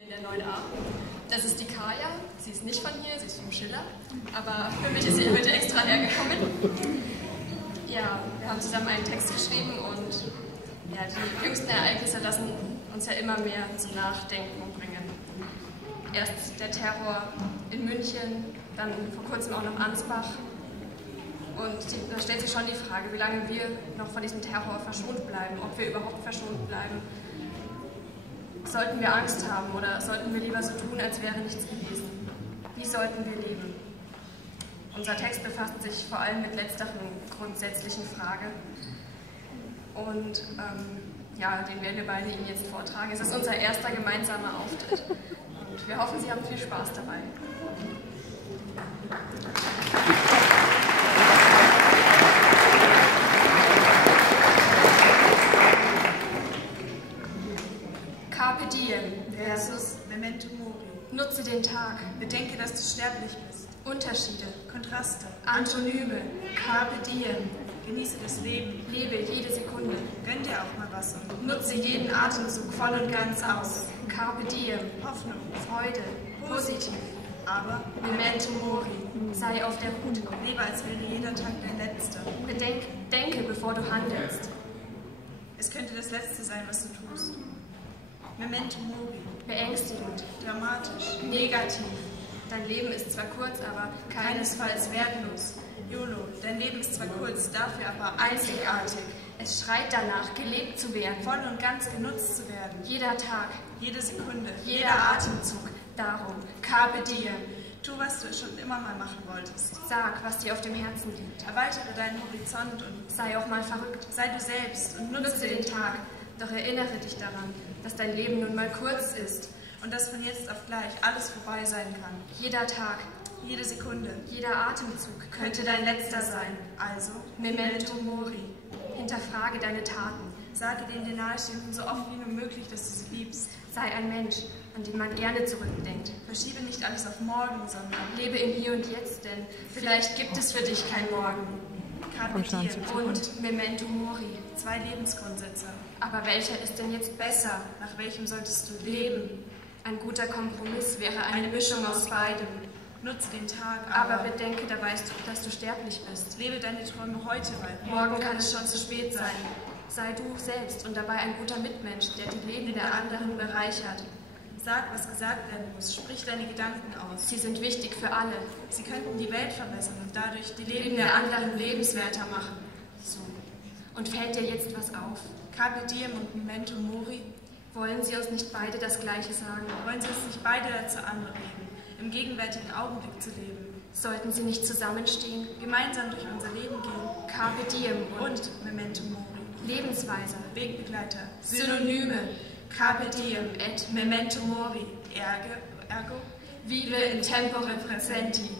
In der 9a. Das ist die Kaya. Sie ist nicht von hier, sie ist vom Schiller. Aber für mich ist sie heute extra hergekommen. Ja, wir haben zusammen einen Text geschrieben und ja, die jüngsten Ereignisse lassen uns ja immer mehr zum Nachdenken bringen. Erst der Terror in München, dann vor kurzem auch noch Ansbach. Und da stellt sich schon die Frage, wie lange wir noch von diesem Terror verschont bleiben, ob wir überhaupt verschont bleiben. Sollten wir Angst haben oder sollten wir lieber so tun, als wäre nichts gewesen? Wie sollten wir leben? Unser Text befasst sich vor allem mit letzteren grundsätzlichen Frage. Und ja, den werden wir beide Ihnen jetzt vortragen. Es ist unser erster gemeinsamer Auftritt. Und wir hoffen, Sie haben viel Spaß dabei. Carpe diem versus Memento Mori. Nutze den Tag. Bedenke, dass du sterblich bist. Unterschiede. Kontraste. Antonyme. Carpe diem. Genieße das Leben. Lebe jede Sekunde. Gönn dir auch mal was und Nutze jeden Atemzug voll und ganz aus. Carpe diem. Hoffnung. Freude. Positiv. Aber Memento mori. Sei auf der Hut. lebe, als wäre jeder Tag dein letzter. Denke, bevor du handelst. Es könnte das Letzte sein, was du tust. Memento Mori. Beängstigend. Dramatisch. Negativ. Dein Leben ist zwar kurz, aber keinesfalls wertlos. YOLO. Dein Leben ist zwar kurz, dafür aber Einzigartig. Es schreit danach, gelebt zu werden. voll und ganz genutzt zu werden. Jeder Tag, Jede Sekunde. jeder Atemzug. Darum, carpe diem. Tu, was du schon immer mal machen wolltest. Sag, was dir auf dem Herzen liegt. Erweitere deinen Horizont und Sei auch mal verrückt. sei du selbst und Nutze den Tag. Doch erinnere dich daran, dass dein Leben nun mal kurz ist. und dass von jetzt auf gleich alles vorbei sein kann. Jeder Tag, Jede Sekunde jeder Atemzug könnte dein letzter sein. Also, Memento mori. Hinterfrage deine Taten. sage den dir nahestehenden so oft wie nur möglich, dass du sie liebst. Sei ein Mensch, an den man gerne zurückdenkt. Verschiebe nicht alles auf morgen, sondern Lebe im Hier und Jetzt, denn vielleicht gibt es für dich kein Morgen. Carpe diem. Und Memento mori. 2 Lebensgrundsätze. Aber welcher ist denn jetzt besser? Nach welchem solltest du leben? Leben. Ein guter Kompromiss wäre eine Mischung aus beidem. Nutze den Tag, Aber bedenke dabei, dass du sterblich bist. lebe deine Träume heute, weil Morgen kann es schon zu spät sein. Sei du selbst und dabei ein guter Mitmensch, der die Leben der anderen bereichert. Sag, was gesagt werden muss. Sprich deine Gedanken aus. Sie sind wichtig für alle. Sie könnten die Welt verbessern und dadurch die Leben Leben der anderen lebenswerter machen. So. Und fällt dir jetzt was auf? Carpe diem und Memento Mori. Wollen Sie uns nicht beide das Gleiche sagen? Wollen sie uns nicht beide dazu anregen, im gegenwärtigen Augenblick zu leben, Sollten sie nicht zusammenstehen? gemeinsam durch unser Leben gehen Carpe diem und und Memento Mori. Lebensweise. Wegbegleiter. Synonyme. Carpe diem et memento mori. Ergo. Vive in tempore presenti.